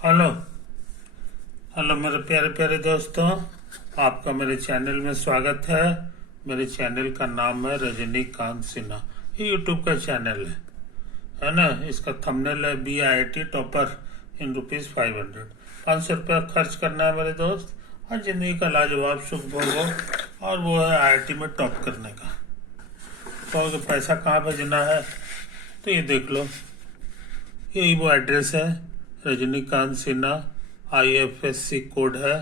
Hello. Hello मेरे प्यारे प्यारे दोस्तों, आपका मेरे चैनल में स्वागत है। मेरे चैनल का नाम है रजनीकांत सिन्हा। ये यूट्यूब का चैनल है ना। इसका थंबनेल है BIT टॉपर इन ₹500। 500 रुपया खर्च करना है मेरे दोस्त, और जिंदगी का लाजवाब सुख भोगो। और वो है IIT में टॉप करने का। तो पैसा कहाँ भेजना है, तो ये देख लो। यही वो एड्रेस है, रजनीकांत सिन्हा। IFSC कोड है,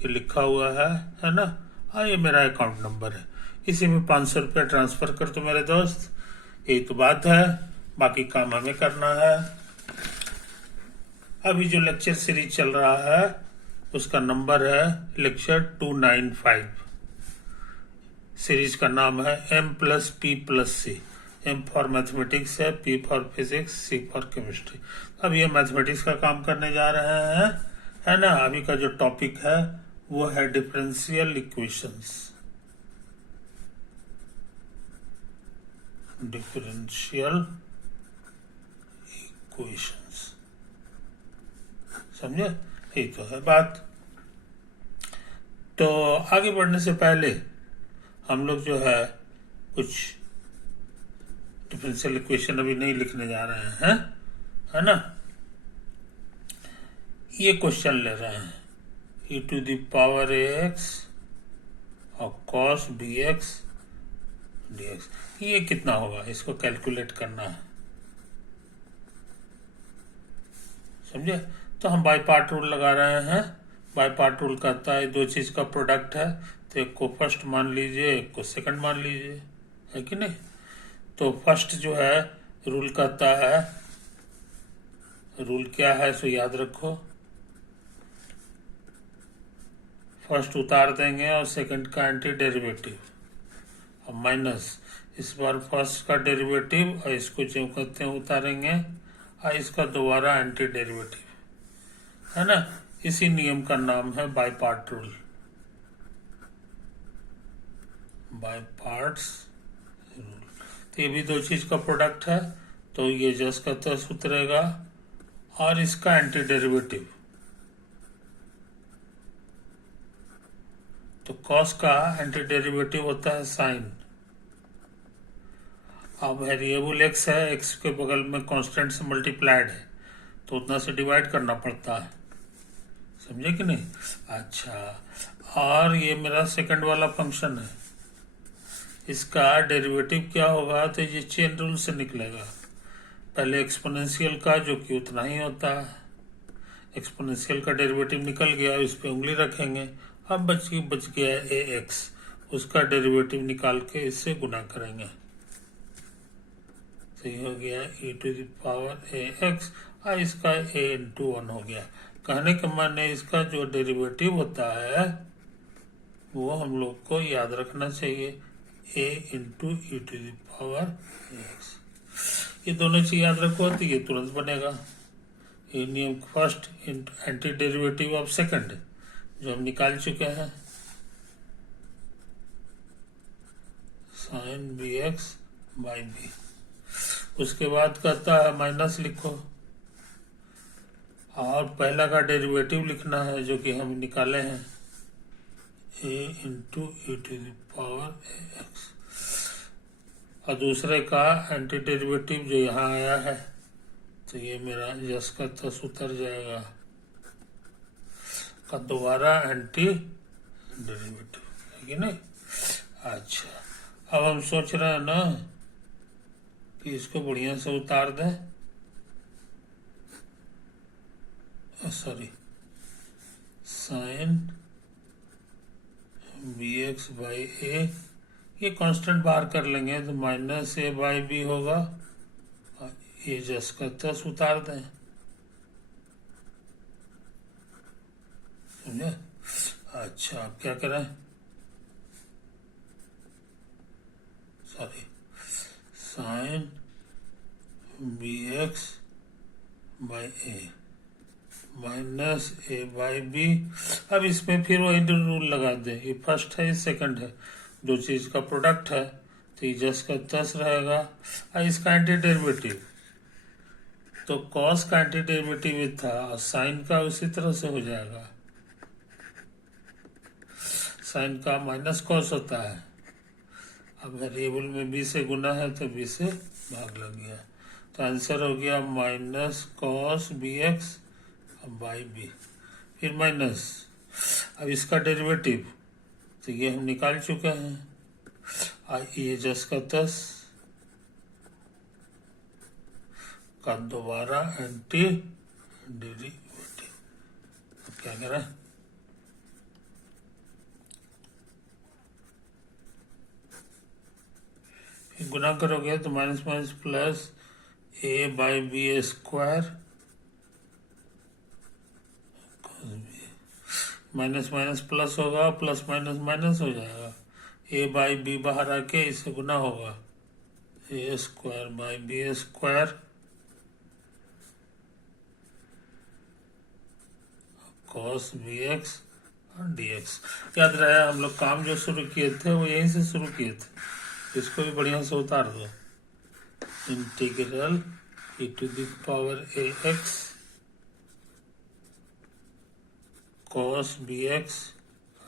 ये लिखा हुआ है ना। हाँ, ये मेरा अकाउंट नंबर है। इसी में 500 रुपया ट्रांसफर कर दो मेरे दोस्त। यही तो बात है, बाकी काम हमें करना है। अभी जो लेक्चर सीरीज चल रहा है उसका नंबर है लेक्चर 295। सीरीज का नाम है M+P+C। M फॉर मैथमेटिक्स है, P for physics, C for chemistry. अब ये मैथमेटिक्स का काम करने जा रहे हैं, है ना। अभी का जो टॉपिक है वो है डिफरेंशियल इक्वेशंस। डिफरेंशियल इक्वेशंस, समझे। यही तो है बात। तो आगे बढ़ने से पहले हम लोग जो है कुछ डिफरेंशियल इक्वेशन अभी नहीं लिखने जा रहे हैं, है ना। ये क्वेश्चन ले रहे हैं e⁴ax और cos bx dx। ये कितना होगा, इसको कैलकुलेट करना है, समझे। तो हम बाई पार्ट रूल लगा रहे हैं। बाई पार्ट रूल कहता है दो चीज का प्रोडक्ट है, तो एक को फर्स्ट मान लीजिए, एक को सेकंड मान लीजिए, है कि नहीं। तो फर्स्ट जो है रूल कहता है, रूल क्या है सो याद रखो। फर्स्ट उतार देंगे और सेकंड का एंटी डेरिवेटिव, और माइनस इस बार फर्स्ट का डेरिवेटिव, और इसको जो कहते हैं उतारेंगे, और इसका दोबारा एंटी डेरिवेटिव, है ना। इसी नियम का नाम है by part rule. By parts rule. तो ये भी दो चीज का प्रोडक्ट है, तो ये जस का तस उतरेगा, और इसका एंटी डेरिवेटिव। तो कॉस का एंटी डेरिवेटिव होता है साइन। अब वेरिएबल एक्स है, एक्स के बगल में कांस्टेंट से मल्टीप्लाइड है, तो उतना से डिवाइड करना पड़ता है, समझे कि नहीं। अच्छा, और ये मेरा सेकंड वाला फंक्शन है, इसका डेरिवेटिव क्या होगा, तो ये चेन रूल से निकलेगा। पहले एक्सपोनेंशियल का, जो कि उतना ही होता है, एक्सपोनेंशियल का डेरिवेटिव निकल गया, इस पे उंगली रखेंगे। अब बच गया AX, उसका डेरिवेटिव निकाल के इससे गुना करेंगे, तो ये हो गया e⁴ax, और इसका a×1 हो गया। कहने के माने इसका जो डेरिवेटिव होता है वो हम लोग को याद रखना चाहिए, a×e⁴ax। ये दोनों चीज याद रखो तो ये तुरंत बनेगा। ये नियम first anti derivative of second जो हम निकाल चुके हैं, sin bx/b। उसके बाद कहता है माइनस लिखो, और पहला का डेरिवेटिव लिखना है जो कि हम निकाले हैं, a×e⁴ax, और दूसरे का एंटी डेरिवेटिव जो यहाँ आया है, तो ये मेरा यस का तस उतर जाएगा, का दोबारा एंटी डेरिवेटिव, है कि नहीं। अच्छा, अब हम सोच रहे हैं ना कि इसको बढ़िया से उतार दें, सॉरी, साइन bx/a, ये कांस्टेंट बाहर कर लेंगे तो -a/b होगा, और ये जस का तस उतार दें, समझे। अच्छा, अब क्या करें, सॉरी, साइन bx/a -a/b। अब इसमें फिर वो रूल लगा दे, ये फर्स्ट है ये सेकंड है, दो चीज का प्रोडक्ट है, तो ये जस का तस रहेगा, और इसका एंटी डेरिवेटिव, तो कॉस का एंटी डेरिवेटिव था और साइन का उसी तरह से हो जाएगा। साइन का माइनस कॉस होता है। अब वेरिएबल में बी से गुना है तो बी से भाग लग गया, तो आंसर हो गया minus cos B x by b, फिर माइनस। अब इसका डेरिवेटिव तो ये हम निकाल चुके हैं, ये 10 का 10 का दोबारा एंटी डेरिवेटिव। अब क्या करें, फिर गुना करोगे तो minus minus plus A by B square, minus minus plus होगा, प्लस माइनस माइनस हो जाएगा, ए बाई बी बाहर आके इससे गुना होगा, A square by B square cos B x और डी एक्स। याद रहे हम लोग काम जो शुरू किए थे वो यहीं से शुरू किए थे, इसको भी बढ़िया से उतार दो। Integral e to the power a x cos B x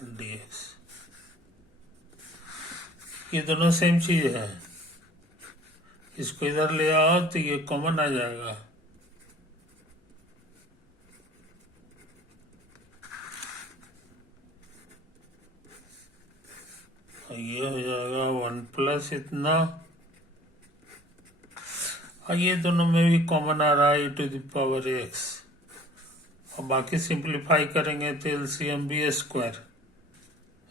d x, ये दोनों सेम चीज है। इसको इधर ले आओ तो ये कॉमन आ जाएगा, और ये हो जाएगा 1 प्लस इतना, और ये दोनों में भी कॉमन आ रहा है e to the power x, और बाकी सिंप्लीफाई करेंगे तो एलसीएम बी स्क्वायर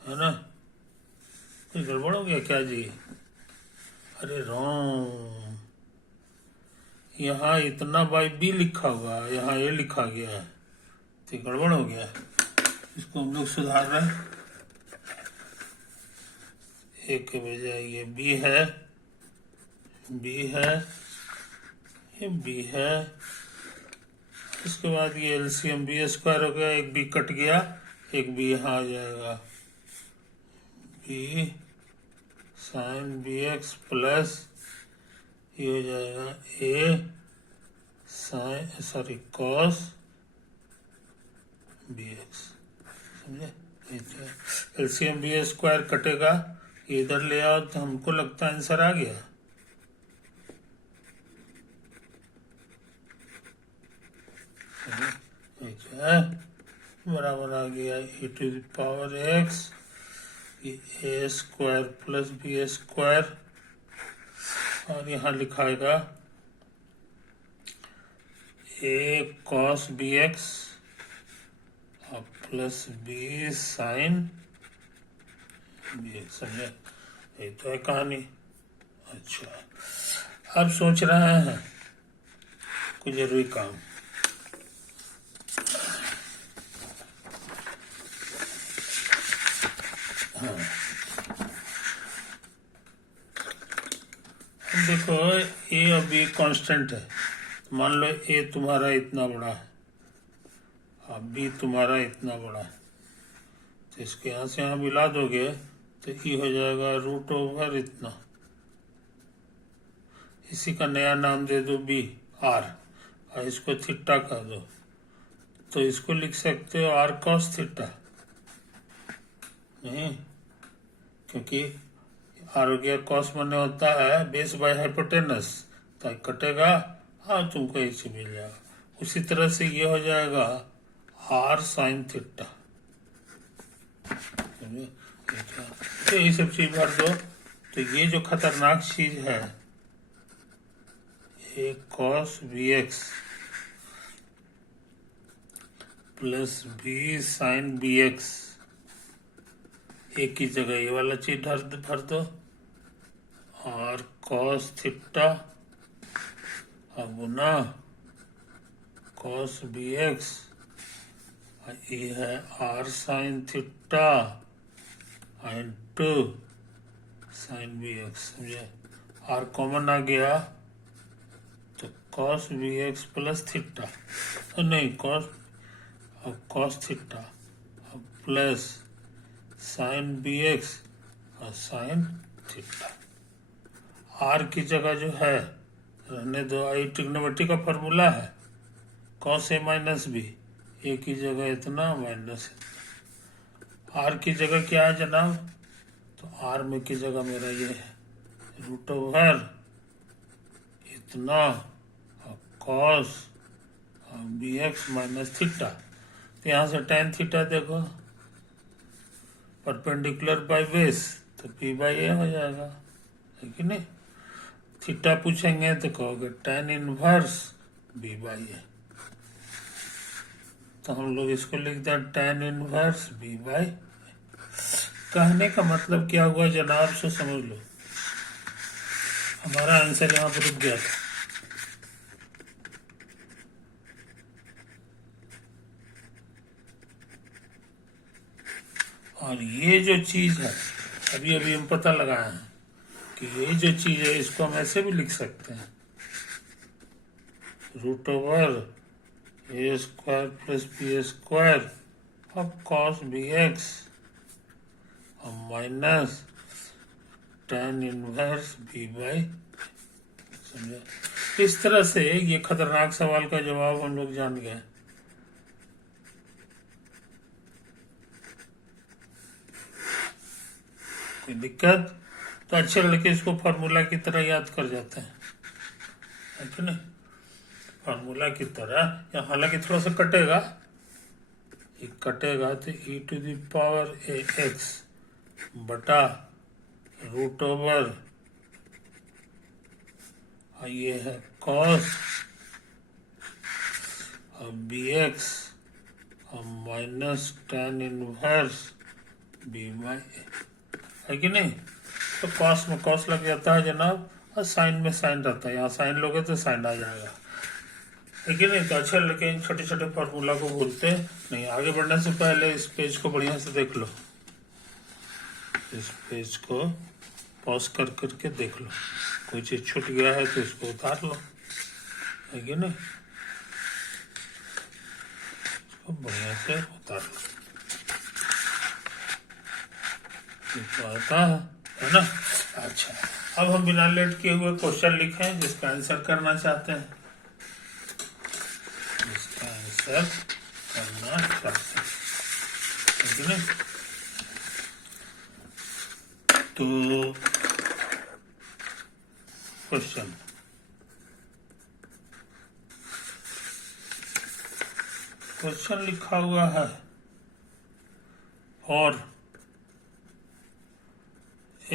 है ना। कोई गड़बड़ हो गया क्या जी? अरे रॉन्ग, यहाँ इतना बाई बी लिखा हुआ है, यहाँ ए लिखा गया है, तो गड़बड़ हो गया। इसको हम लोग सुधार रहे हैं, ए के बजाय ये बी है, बी है, ये बी है, इसके बाद ये एलसीएम बी स्क्वायर हो गया, एक बी कट गया, एक बी यहाँ आ जाएगा, B sine B X plus ये हो जाएगा A sine sorry cos B x, समझे। एलसीएम बी स्क्वायर कटेगा, इधर ले आओ तो हमको लगता है आंसर आ गया। बराबर आ गया e to the power x a square plus B square, और यहाँ लिखाएगा ए कॉस बी एक्स और plus B sine B x, समझे। ये तो है कहानी। अच्छा, अब सोच रहे हैं कोई जरूरी काम। हाँ, देखो ए और बी कांस्टेंट है, मान लो ए तुम्हारा इतना बड़ा है और बी तुम्हारा इतना बड़ा है, तो इसके यहाँ से यहाँ मिला दोगे तो ई हो जाएगा रूट ओवर इतना, इसी का नया नाम दे दो बी आर, और इसको थीटा कर दो, तो इसको लिख सकते हो आर कॉस थीटा, नहीं, क्योंकि आर हो गया कॉस माने होता है बेस बाय हाइपोटेनस, तो कटेगा और तुमको ऐसे मिल जाएगा। उसी तरह से ये हो जाएगा आर साइन थीटा, तो ये सब चीज भर दो। तो ये जो खतरनाक चीज है A cos B X plus B sine B X, एक ही जगह ये वाला चीज भर दो, और कॉस थीटा और गुना कॉस बी एक्स, ये है R sine theta into sine B x, समझे। आर कॉमन आ गया तो cos B X plus theta, नहीं cos theta plus sine B x और साइन थीटा। आर की जगह जो है रहने दो। आई ट्रिग्नोमेट्री का फॉर्मूला है cos a minus B, A की जगह इतना माइनस आर की जगह क्या है जनाब, तो आर में की जगह मेरा ये है रूट ओवर इतना cos B x minus theta. तो यहाँ से टेन थीटा देखो परपेंडिकुलर बाय बेस, तो पी बाई ए हो जाएगा, है कि नहीं। थीटा पूछेंगे तो कहोगे tan inverse B by a, तो हम लोग इसको लिख दें टेन इनवर्स बी बाई। कहने का मतलब क्या हुआ जनाब, सो समझ लो हमारा आंसर यहाँ पर रुक गया था। और ये जो चीज है अभी अभी हम पता लगाए हैं कि ये जो चीज है इसको हम ऐसे भी लिख सकते हैं रूट ओवर ए स्क्वायर प्लस बी स्क्वायर अब कॉस बी एक्स और minus tan inverse B by. समझे, इस तरह से ये खतरनाक सवाल का जवाब हम लोग जान गए। कोई दिक्कत, तो अच्छे लड़के इसको फार्मूला की तरह याद कर जाते हैं, है कि नहीं। फार्मूला की तरह, या हालांकि थोड़ा सा कटेगा, ये कटेगा तो e to the power a x बटा रूट ओवर, ये है कॉस और बी एक्स और minus tan inverse B by, है कि नहीं। तो कॉस में कॉस लग जाता है जनाब, और साइन में साइन रहता है, यहाँ साइन लोगे तो साइन आ जाएगा, है कि नहीं। तो अच्छे लड़के इन छोटे छोटे फार्मूला को भूलते नहीं। आगे बढ़ने से पहले इस पेज को बढ़िया से देख लो, इस पेज को पॉज कर करके देख लो, कोई चीज छूट गया है तो इसको उतार लो, है कि नहीं। इसको बढ़िया से उतार लो, तो आता है ना। अच्छा, अब हम बिना लेट किए हुए क्वेश्चन लिखें जिसका आंसर करना चाहते हैं, जिसका आंसर करना चाहते हैं, है कि नहीं। तो क्वेश्चन लिखा हुआ है और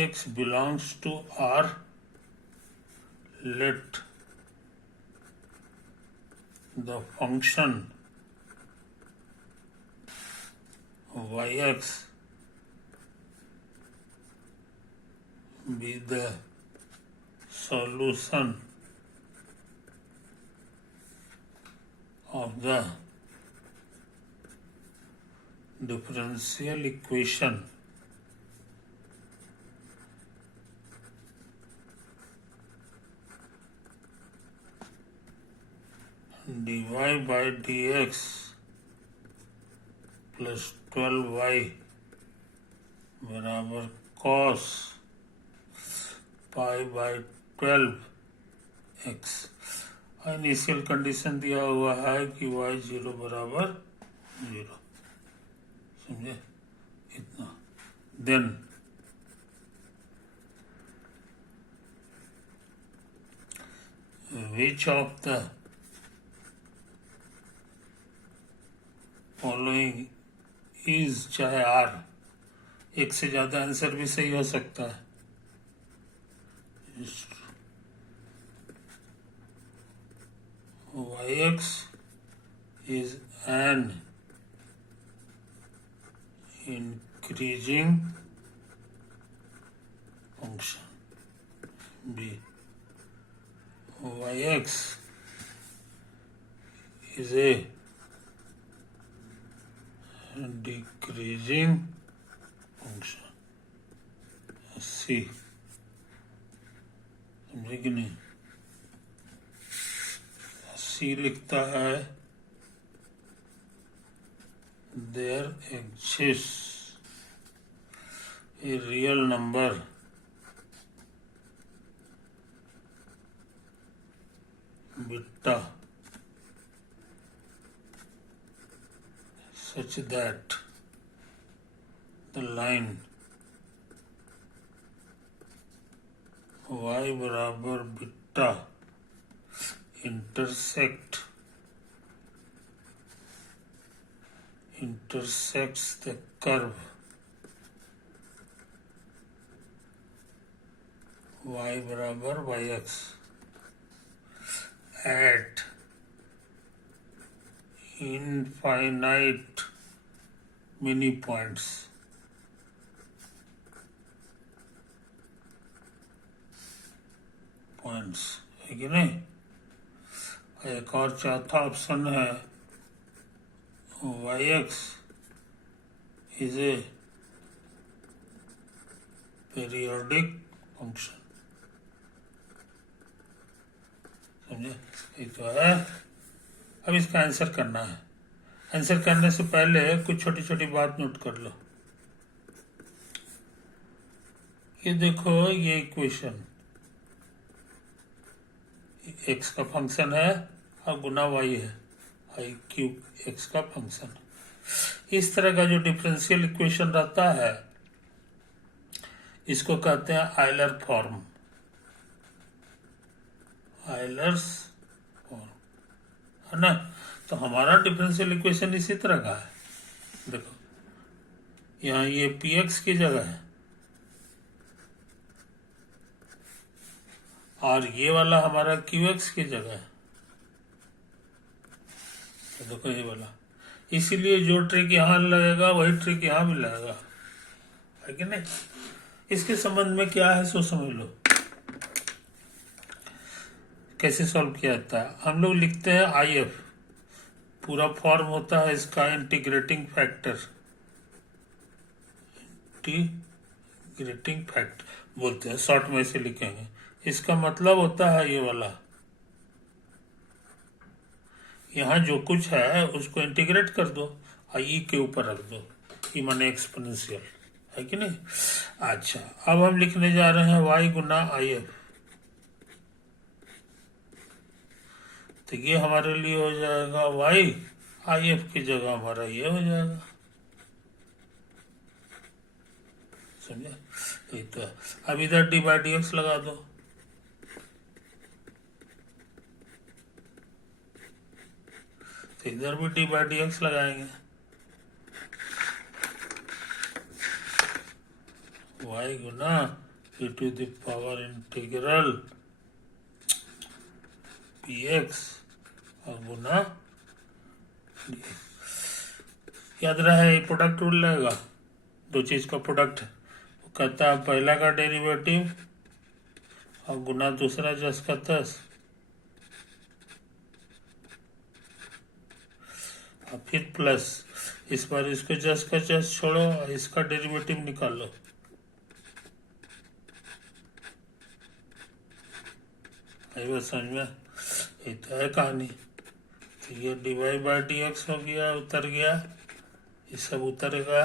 x belongs to R, let the function yx be the solution of the differential equation dy by dx plus 12y बराबर cos pi by 12x। Initial condition दिया हुआ है कि y 0 बराबर 0, समझे इतना। Then which of the following is, चाहे R, एक से ज्यादा आंसर भी सही हो सकता है। yx is an increasing function, b yx is a decreasing function, c, समझे कि नहीं। c लिखता है there exists a real number such that the line y बराबर beta intersects the curve y बराबर yx at infinite many points. है कि नहीं? एक और चौथा ऑप्शन है yx is a periodic function. समझे? ये तो है। अब इसका आंसर करना है। आंसर करने से पहले कुछ छोटी छोटी बात नोट कर लो। ये देखो, ये इक्वेशन x का फंक्शन है और गुना y है, आई क्यूब x का फंक्शन। इस तरह का जो डिफरेंशियल इक्वेशन रहता है इसको कहते हैं आयलर फॉर्म। आयलर्स फॉर्म है ना। तो हमारा डिफरेंशियल इक्वेशन इसी तरह का है। देखो, यहाँ ये px की जगह है और ये वाला हमारा qx की जगह है। तो देखो ये वाला, इसीलिए जो ट्रिक यहाँ लगेगा वही ट्रिक यहाँ भी लगेगा, है कि नहीं? इसके संबंध में क्या है सो समझ लो। कैसे सॉल्व किया जाता है? हम लोग लिखते हैं IF, पूरा फॉर्म होता है इसका इंटीग्रेटिंग फैक्टर। इंटीग्रेटिंग फैक्टर बोलते हैं, शॉर्ट में इसे लिखेंगे। इसका मतलब होता है ये वाला, यहाँ जो कुछ है उसको इंटीग्रेट कर दो और ई के ऊपर रख दो, ई माने एक्सपोनेंशियल, है कि नहीं? अच्छा, अब हम लिखने जा रहे हैं y गुना IF। तो ये हमारे लिए हो जाएगा y, IF की जगह हमारा ये हो जाएगा। समझे? ये तो अब इधर डी बाई डी एक्स लगा दो। तो इधर भी डी बाई डी एक्स लगाएंगे। y गुना e to the power integral px और गुना याद रहे प्रोडक्ट रूल लगेगा, दो चीज का प्रोडक्ट कहता है पहला का डेरिवेटिव और गुना दूसरा जस का तस, और फिर प्लस। इस बार इसको जस का जस छोड़ो और इसका डेरिवेटिव निकालो। आई समझ में? ये तो है कहानी। तो ये डिवाइड बाई डी एक्स हो गया, उतर गया, ये सब उतरेगा,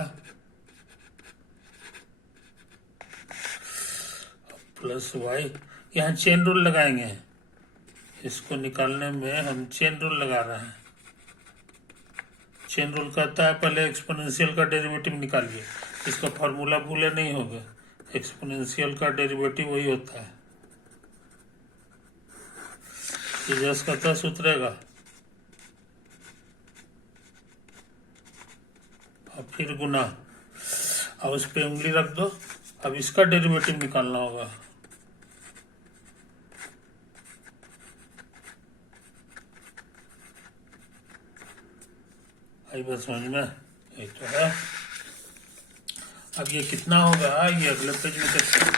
प्लस वाई। यहाँ चेन रूल लगाएंगे, इसको निकालने में हम चेन रूल लगा रहे हैं। चेन रूल कहता है पहले एक्सपोनेंशियल का डेरिवेटिव निकालिए। इसका फॉर्मूला भूले नहीं होगा, एक्सपोनेंशियल का डेरिवेटिव वही होता है, ये जस का तस उतरेगा और फिर गुना, अब उस पे उंगली रख दो। अब इसका डेरिवेटिव निकालना होगा। आई बस समझ में? ये तो है। अब ये कितना होगा ये अगले पेज में देखते हैं।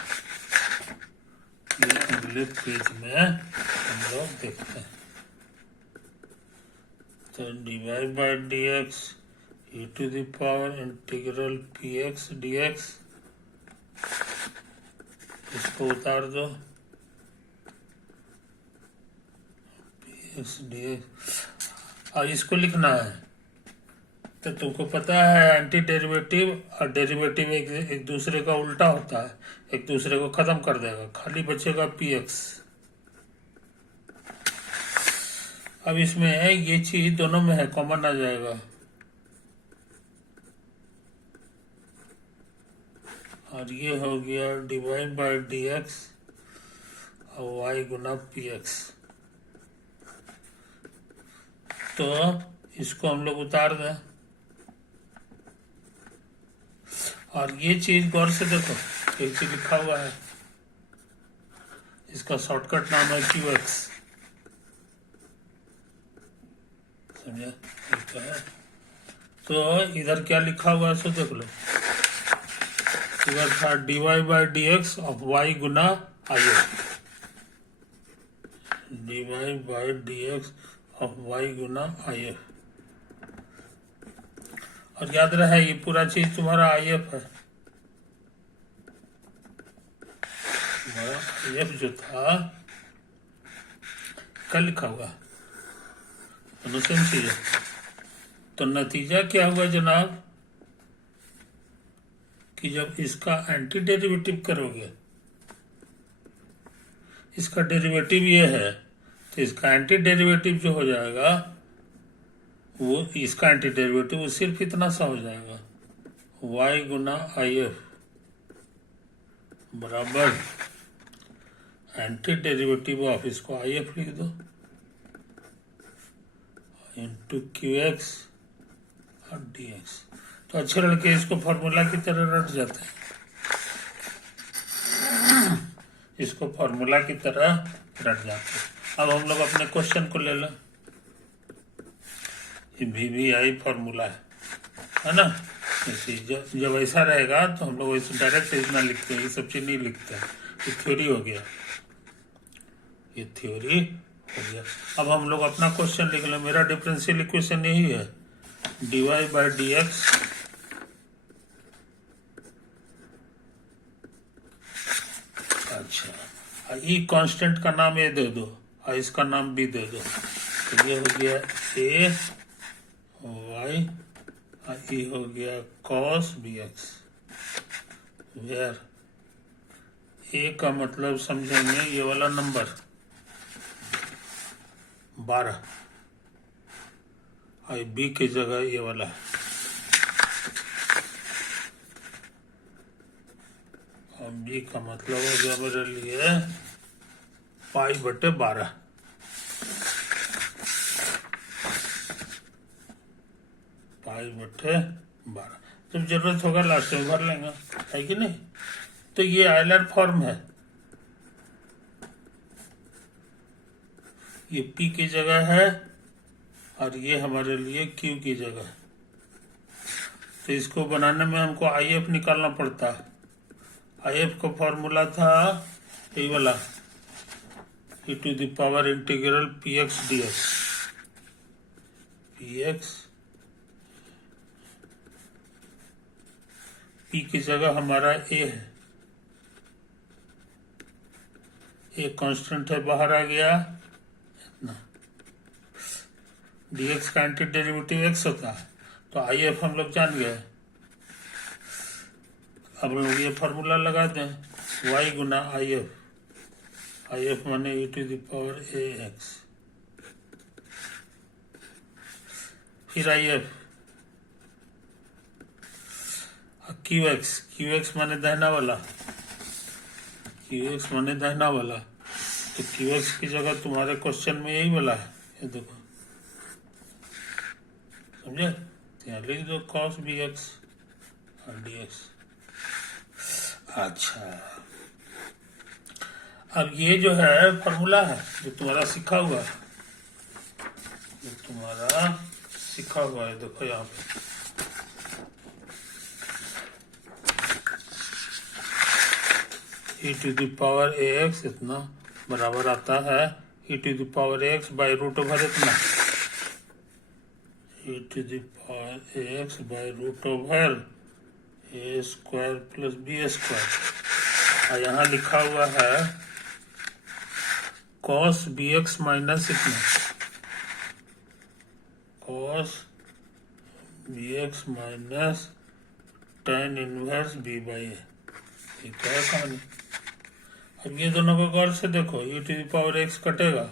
ये अगले पेज में हम लोग देखते हैं। तो divide by d x e to the power integral px dx, इसको उतार दो, px dx, और इसको लिखना है। तो तुमको पता है एंटी डेरिवेटिव और डेरिवेटिव एक दूसरे का उल्टा होता है, एक दूसरे को खत्म कर देगा, खाली बचेगा px। अब इसमें है ये चीज दोनों में है, कॉमन आ जाएगा। और ये हो गया डिवाइड बाई डी एक्स और वाई गुना पी एक्स। तो इसको हम लोग उतार दें और ये चीज गौर से देखो, एक चीज लिखा हुआ है, इसका शॉर्टकट नाम है क्यू एक्स। समझे? तो इधर क्या लिखा हुआ है सो देख लो। इधर था d y by d x of y गुना I F, d y by d x of y गुना आई एफ। और याद रहे ये पूरा चीज तुम्हारा आई एफ है। तुम्हारा आई एफ जो था क्या लिखा हुआ, दोनों सेम चीज है। तो नतीजा क्या हुआ जनाब कि जब इसका एंटी डेरिवेटिव करोगे, इसका डेरिवेटिव ये है, तो इसका एंटी डेरिवेटिव जो हो जाएगा वो इसका एंटी डेरिवेटिव वो सिर्फ इतना सा हो जाएगा, y गुना आई एफ बराबर एंटी डेरिवेटिव ऑफ, इसको आई एफ लिख दो, इंटू क्यू एक्स और डी एक्स। तो अच्छे लड़के इसको फॉर्मूला की तरह रट जाते हैं, इसको फॉर्मूला की तरह रट जाते हैं। अब हम लोग अपने क्वेश्चन को ले लें। ये VBI फॉर्मूला है ना। जब ऐसा रहेगा तो हम लोग इसे डायरेक्ट इतना लिखते हैं, ये सब चीज नहीं लिखते हैं। ये थ्योरी हो गया, ये थ्योरी हो गया। अब हम लोग अपना क्वेश्चन लिख लें। मेरा डिफरेंशियल इक्वेशन यही है, d y by d x अच्छा, ई कांस्टेंट का नाम ए दे दो और इसका नाम बी दे दो। तो ये हो गया ए वाई और ई हो गया कॉस बी एक्स, वेयर ए का मतलब समझेंगे ये वाला नंबर 12 और बी की जगह ये वाला है, और बी का मतलब हो गया मेरे लिए पाई बटे 12। पाई बटे 12 जब जरूरत होगा लास्ट में भर लेंगे, है कि नहीं। तो ये आयलर फॉर्म है, ये P की जगह है और ये हमारे लिए Q की जगह। तो इसको बनाने में हमको IF निकालना पड़ता है। IF का फॉर्मूला था ये वाला, e to the power integral px dx। px P की जगह हमारा A है, A कांस्टेंट है, बाहर आ गया ना। dx का एंटी डेरिवेटिव x होता है, तो IF हम लोग जान गए। अब लोग ये फॉर्मूला लगा दें, y गुना IF, IF माने e to the power ax, फिर IF QX माने दाहिना वाला, QX माने दाहिना वाला। तो QX की जगह तुम्हारे क्वेश्चन में यही वाला है, ये देखो, समझे। तो यहाँ लिख दो cos bx और dx। अच्छा, अब ये जो है फॉर्मूला है जो तुम्हारा सीखा हुआ है, देखो यहाँ पे e to the power ax इतना बराबर आता है e to the power x by root over इतना, e to the power ax by root over a square plus B square. और यहाँ लिखा हुआ है cos bx माइनस इतना, cos bx minus tan inverse b by a। ठीक है कहानी। अब ये दोनों को गौर से देखो, e to the power x कटेगा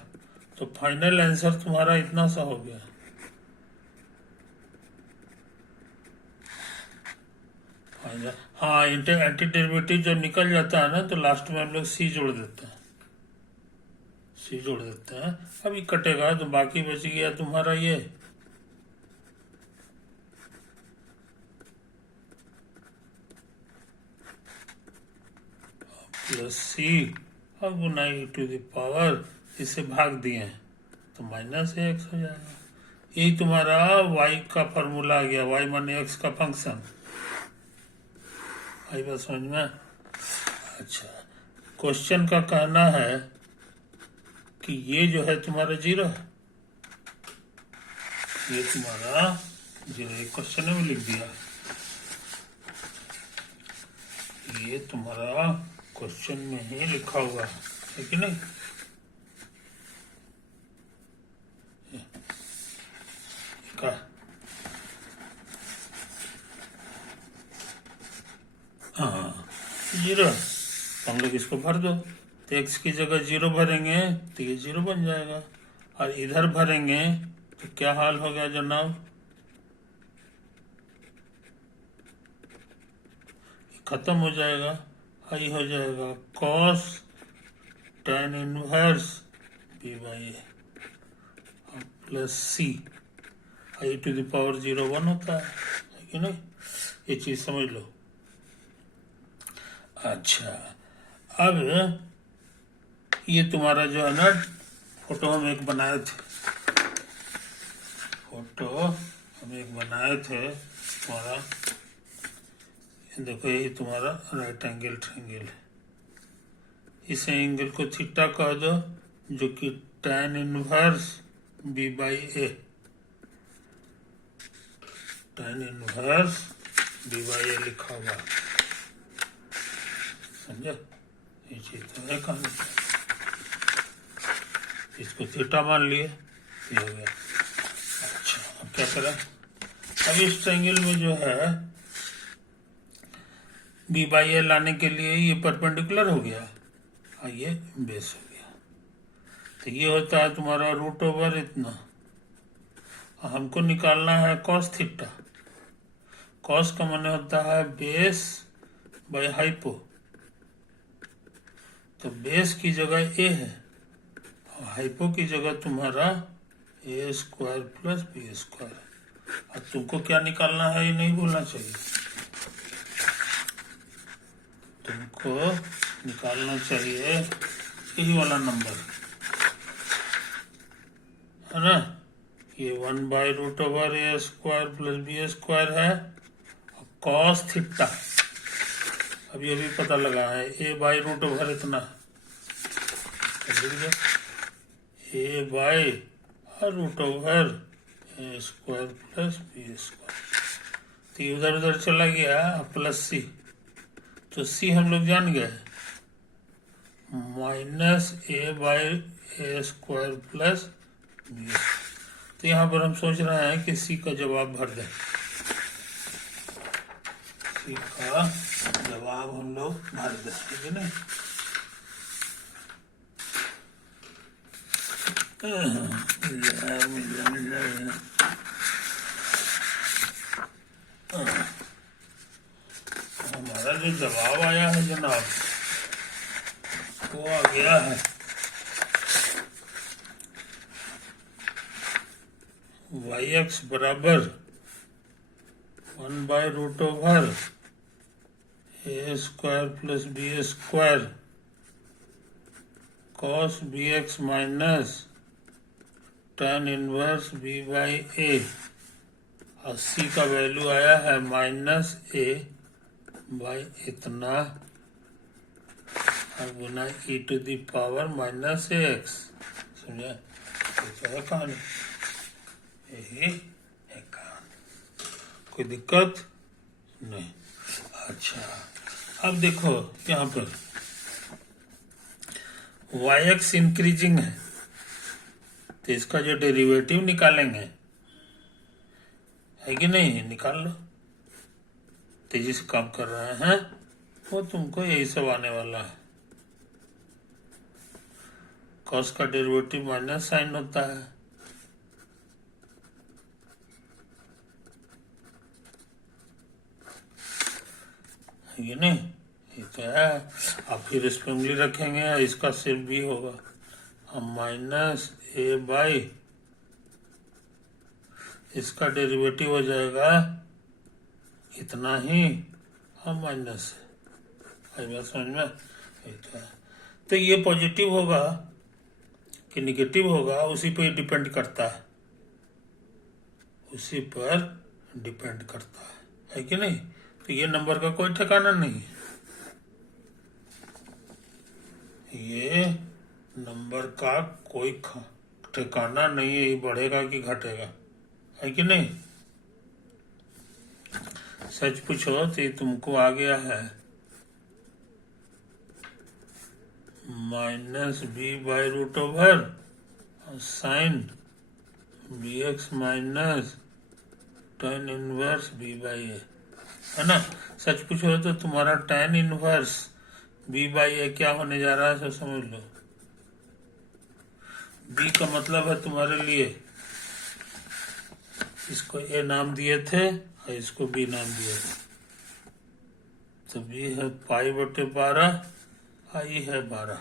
तो फाइनल आंसर तुम्हारा इतना सा हो गया। माइनस, हाँ एंटी डेरिवेटिव जब निकल जाता है ना तो लास्ट में हम लोग सी जोड़ देते हैं, सी जोड़ देते हैं। अभी कटेगा तो बाकी बच गया तुम्हारा ये प्लस सी, अब गुना ई टू द पावर, इसे भाग दिए हैं तो माइनस एक्स हो जाएगा। यही तुम्हारा y का फॉर्मूला आ गया, y माने x का फंक्शन। आई बात समझ में? अच्छा, क्वेश्चन का कहना है कि ये जो है तुम्हारा जीरो है, ये तुम्हारा जीरो, एक क्वेश्चन में लिख दिया, ये तुम्हारा क्वेश्चन में ही लिखा हुआ है कि नहीं? का हाँ जीरो, तो हम लोग इसको भर दो, तो x की जगह जीरो भरेंगे तो ये जीरो बन जाएगा, और इधर भरेंगे तो क्या हाल हो गया जनाब? खत्म हो जाएगा, आई हो जाएगा cos tan inverse b by A plus c, I to the power 0 1 होता है कि नहीं? ये चीज समझ लो। अच्छा, अब ये तुम्हारा जो है ना फोटो हम एक बनाए थे, फोटो हम एक बनाए थे तुम्हारा, देखो यही तुम्हारा राइट एंगल ट्रायंगल है, इस एंगल को थीटा कह दो, जो कि tan inverse b by A, tan inverse b by A लिखा हुआ, समझे? ये चीज तो है कहानी, इसको थीटा मान लिए, ये हो गया। अच्छा, अब क्या करें? अब इस ट्रायंगल में जो है बी बाई ए लाने के लिए ये परपेंडिकुलर हो गया और ये बेस हो गया, तो ये होता है तुम्हारा रूट ओवर इतना, हमको निकालना है कॉस थीटा। कॉस का माने होता है बेस बाय हाइपो, तो बेस की जगह ए है और हाइपो की जगह तुम्हारा ए स्क्वायर प्लस बी स्क्वायर। अब तुमको क्या निकालना है ये नहीं भूलना चाहिए, तुमको निकालना चाहिए यही वाला नंबर, है ना? ये 1 by root over A square plus B square है, और कॉस थीटा अब ये भी पता लगा है, ए बाई रूट ओवर इतना, A by root over A square plus B square, तो उधर उधर चला गया प्लस सी, तो सी हम लोग जान गए minus a by A square plus b, तो यहाँ पर हम सोच रहे हैं कि सी का जवाब भर दें, सी का जवाब हम लोग भर दें, ठीक है ना? हमारा जो जवाब आया है जनाब वो आ गया है y(x) बराबर 1 by root over A square plus B square cos B x minus tan inverse b by A, और c का वैल्यू आया है माइनस ए बाई इतना और गुना e to the power minus x, समझे? तो है कहानी, यही है कहानी, कोई दिक्कत नहीं। अच्छा, अब देखो यहाँ पर y(x) इंक्रीजिंग है, तो इसका जो डेरिवेटिव निकालेंगे है कि नहीं, निकाल लो, तेजी से काम कर रहे हैं, वो तुमको यही सब आने वाला है। कॉस का डेरिवेटिव माइनस साइन होता है, ये नहीं, ये तो है। अब फिर इस पे उंगली रखेंगे, इसका सिर्फ भी होगा, हम माइनस ए बाई, इसका डेरिवेटिव हो जाएगा इतना ही, हम माइनस, आई बात समझ में? तो ये पॉजिटिव होगा कि निगेटिव होगा उसी पे डिपेंड करता है, उसी पर डिपेंड करता है कि नहीं? तो ये नंबर का कोई ठिकाना नहीं है, ये नंबर का कोई ठिकाना नहीं है, ये बढ़ेगा कि घटेगा, है कि नहीं? सच पूछो तो ये तुमको आ गया है minus B by root over sine B x minus tan inverse B by A, है ना? सच पूछो तो तुम्हारा tan inverse B by A क्या होने जा रहा है, सब समझ लो। बी का मतलब है तुम्हारे लिए, इसको ए नाम दिए थे और इसको बी नाम दिए थे, तो बी है पाई बटे 12, आई है 12,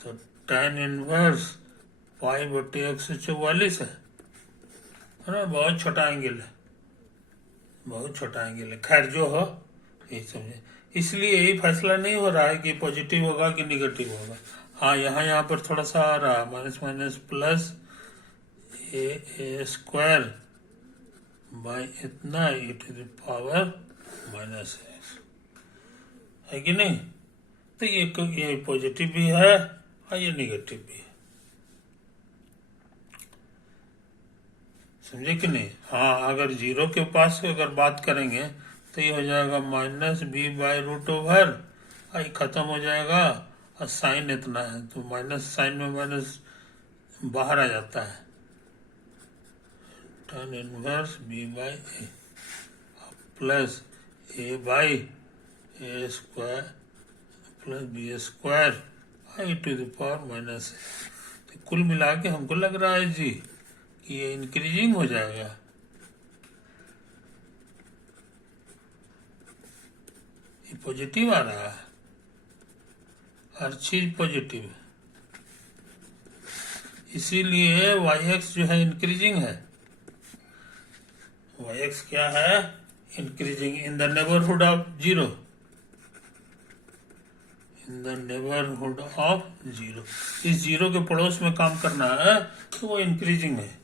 तो tan इनवर्स पाई बटे 144 है ना? बहुत छोटा एंगल है, बहुत छोटा एंगल है। खैर जो हो, यही समझे। इसलिए यही फैसला नहीं हो रहा है कि पॉजिटिव होगा कि निगेटिव होगा। हाँ, यहाँ पर थोड़ा सा आ रहा है, minus minus plus a square by इतना e to the power minus x, है कि नहीं? तो ये पॉजिटिव भी है और ये निगेटिव भी है, समझे कि नहीं? हाँ, अगर जीरो के पास अगर बात करेंगे तो ये हो जाएगा minus B by root over, आई खत्म हो जाएगा, और साइन इतना है तो माइनस साइन में माइनस बाहर आ जाता है, tan inverse B by A plus A by A square plus B square आई to the power minus A. तो कुल मिला के हमको लग रहा है जी कि ये इंक्रीजिंग हो जाएगा, ये पॉजिटिव आ रहा है, हर चीज पॉजिटिव है, इसीलिए वाई एक्स जो है इंक्रीजिंग है। वाई एक्स क्या है? Increasing in the neighbourhood of zero, in the neighbourhood of zero. इस जीरो के पड़ोस में काम करना है तो वो इंक्रीजिंग है।